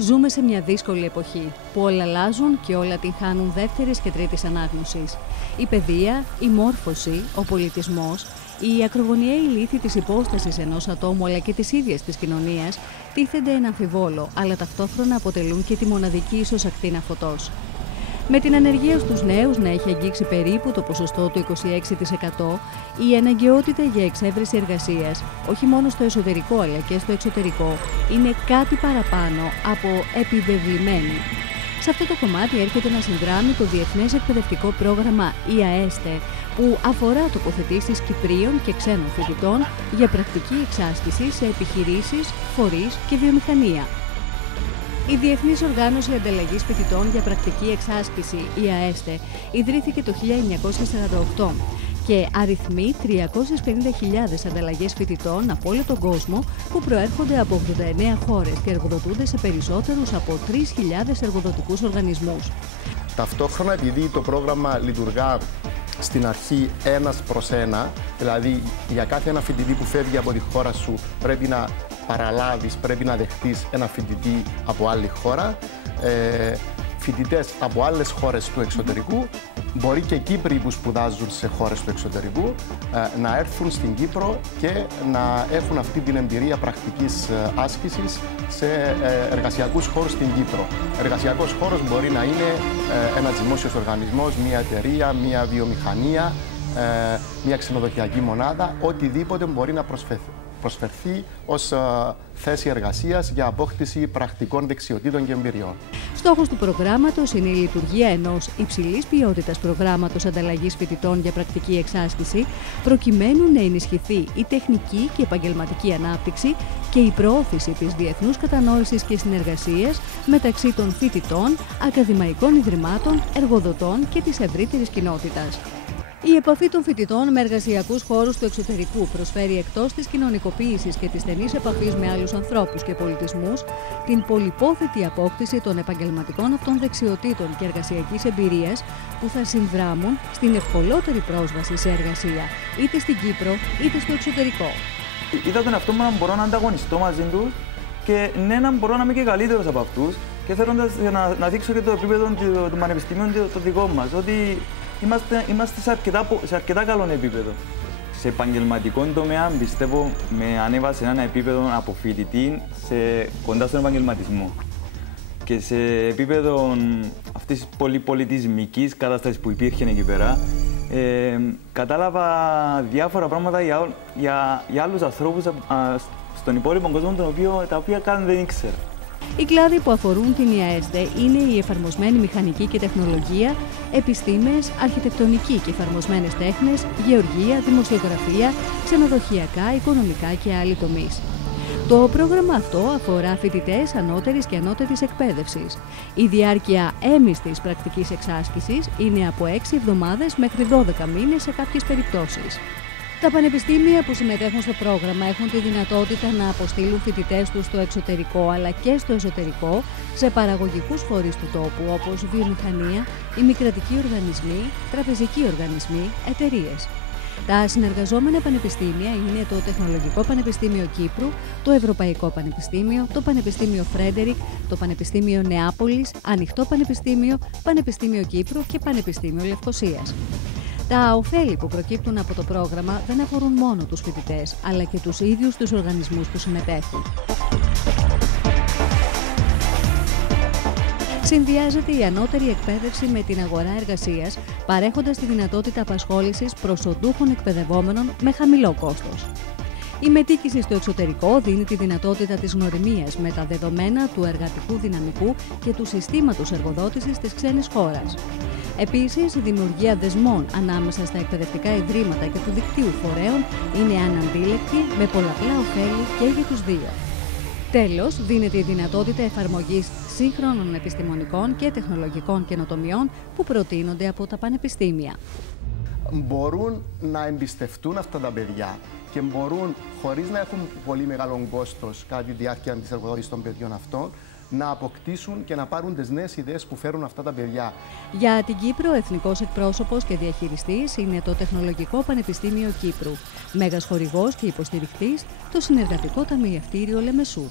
Ζούμε σε μια δύσκολη εποχή που όλα αλλάζουν και όλα την χάνουν δεύτερης και τρίτης ανάγνωσης. Η παιδεία, η μόρφωση, ο πολιτισμός, η ακρογωνιαίοι λύθοι της υπόστασης ενός ατόμου αλλά και της ίδιας της κοινωνίας τίθενται εν αμφιβόλο, αλλά ταυτόχρονα αποτελούν και τη μοναδική ίσως ακτίνα φωτός. Με την ανεργία στους νέους να έχει αγγίξει περίπου το ποσοστό του 26%, η αναγκαιότητα για εξέβρεση εργασίας, όχι μόνο στο εσωτερικό αλλά και στο εξωτερικό, είναι κάτι παραπάνω από επιβεβλημένη. Σε αυτό το κομμάτι έρχεται να συνδράμει το Διεθνές Εκπαιδευτικό Πρόγραμμα ΙΑΕΣΤΕ, που αφορά τοποθετήσεις Κυπρίων και ξένων φοιτητών για πρακτική εξάσκηση σε επιχειρήσεις, φορείς και βιομηχανία. Η Διεθνής Οργάνωση Ανταλλαγής Φοιτητών για Πρακτική Εξάσκηση, ΙΑΕΣΤΕ, ιδρύθηκε το 1948 και αριθμεί 350.000 ανταλλαγές φοιτητών από όλο τον κόσμο που προέρχονται από 89 χώρες και εργοδοτούνται σε περισσότερους από 3.000 εργοδοτικούς οργανισμούς. Ταυτόχρονα, επειδή το πρόγραμμα λειτουργά στην αρχή ένας προς ένα, δηλαδή για κάθε ένα φοιτητή που φεύγει από τη χώρα σου πρέπει να παραλάβεις, πρέπει να δεχτείς ένα φοιτητή από άλλη χώρα. Φοιτητές από άλλες χώρες του εξωτερικού, μπορεί και Κύπροι που σπουδάζουν σε χώρες του εξωτερικού, να έρθουν στην Κύπρο και να έχουν αυτή την εμπειρία πρακτικής άσκησης σε εργασιακούς χώρους στην Κύπρο. Εργασιακός χώρος μπορεί να είναι ένας δημόσιος οργανισμός, μια εταιρεία, μια βιομηχανία, μια ξενοδοχειακή μονάδα, οτιδήποτε μπορεί να προσφερθεί ως θέση εργασίας για απόκτηση πρακτικών δεξιοτήτων και εμπειριών. Στόχος του προγράμματος είναι η λειτουργία ενός υψηλής ποιότητας προγράμματος ανταλλαγής φοιτητών για πρακτική εξάσκηση, προκειμένου να ενισχυθεί η τεχνική και επαγγελματική ανάπτυξη και η προώθηση της διεθνούς κατανόησης και συνεργασίας μεταξύ των φοιτητών, ακαδημαϊκών ιδρυμάτων, εργοδοτών και της ευρύτερης κοινότητας. Η επαφή των φοιτητών με εργασιακούς χώρους του εξωτερικού προσφέρει, εκτός της κοινωνικοποίησης και της στενής επαφής με άλλους ανθρώπους και πολιτισμούς, την πολυπόθετη απόκτηση των επαγγελματικών αυτών δεξιοτήτων και εργασιακής εμπειρίας που θα συνδράμουν στην ευκολότερη πρόσβαση σε εργασία, είτε στην Κύπρο είτε στο εξωτερικό. Είδα τον εαυτό μου να μπορώ να ανταγωνιστώ μαζί τους και ναι, να μπορώ να είμαι και καλύτερος από αυτούς, και θέλοντας να δείξω και το επίπεδο του πανεπιστημίου το δικό μας, ότι είμαστε σε αρκετά καλό επίπεδο. Σε επαγγελματικό τομέα, πιστεύω, με ανέβασε ένα επίπεδο από φοιτητή κοντά στον επαγγελματισμό. Και σε επίπεδο αυτής της πολυπολιτισμικής κατάστασης που υπήρχε εκεί πέρα, κατάλαβα διάφορα πράγματα για άλλους ανθρώπους στον υπόλοιπο κόσμο, τα οποία καν δεν ήξερα. Οι κλάδοι που αφορούν την ΙΑΕΣΤΕ είναι η εφαρμοσμένη μηχανική και τεχνολογία, επιστήμες, αρχιτεκτονική και εφαρμοσμένες τέχνες, γεωργία, δημοσιογραφία, ξενοδοχειακά, οικονομικά και άλλοι τομείς. Το πρόγραμμα αυτό αφορά φοιτητές ανώτερης και ανώτερης εκπαίδευσης. Η διάρκεια έμιστης πρακτικής εξάσκησης είναι από 6 εβδομάδες μέχρι 12 μήνες σε κάποιες περιπτώσεις. Τα πανεπιστήμια που συμμετέχουν στο πρόγραμμα έχουν τη δυνατότητα να αποστείλουν φοιτητές τους στο εξωτερικό αλλά και στο εσωτερικό σε παραγωγικούς φορείς του τόπου όπως βιομηχανία, ημικρατικοί οργανισμοί, τραπεζικοί οργανισμοί, εταιρείες. Τα συνεργαζόμενα πανεπιστήμια είναι το Τεχνολογικό Πανεπιστήμιο Κύπρου, το Ευρωπαϊκό Πανεπιστήμιο, το Πανεπιστήμιο Φρέντερικ, το Πανεπιστήμιο Νεάπολης, Ανοιχτό Πανεπιστήμιο, Πανεπιστήμιο Κύπρου και Πανεπιστήμιο Λευκωσίας. Τα ωφέλη που προκύπτουν από το πρόγραμμα δεν αφορούν μόνο τους φοιτητές, αλλά και τους ίδιους τους οργανισμούς που συμμετέχουν. Συνδυάζεται η ανώτερη εκπαίδευση με την αγορά εργασίας, παρέχοντας τη δυνατότητα απασχόλησης προσοντούχων εκπαιδευόμενων με χαμηλό κόστος. Η μετοίκηση στο εξωτερικό δίνει τη δυνατότητα της γνωριμίας με τα δεδομένα του εργατικού δυναμικού και του συστήματος εργοδότησης της ξένης χώρας. Επίσης, η δημιουργία δεσμών ανάμεσα στα εκπαιδευτικά ιδρύματα και του δικτύου φορέων είναι αναντίλεκτη, με πολλαπλά ωφέλη και για τους δύο. Τέλος, δίνεται η δυνατότητα εφαρμογής σύγχρονων επιστημονικών και τεχνολογικών καινοτομιών που προτείνονται από τα πανεπιστήμια. Μπορούν να εμπιστευτούν αυτά τα παιδιά και μπορούν, χωρίς να έχουν πολύ μεγάλο κόστος κατά τη διάρκεια της εργοδότησης των παιδιών αυτών, να αποκτήσουν και να πάρουν τις νέες ιδέες που φέρουν αυτά τα παιδιά. Για την Κύπρο, εθνικός εκπρόσωπος και διαχειριστής είναι το Τεχνολογικό Πανεπιστήμιο Κύπρου. Μέγας χορηγός και υποστηρικτής, το Συνεργατικό Ταμιευτήριο Λεμεσού.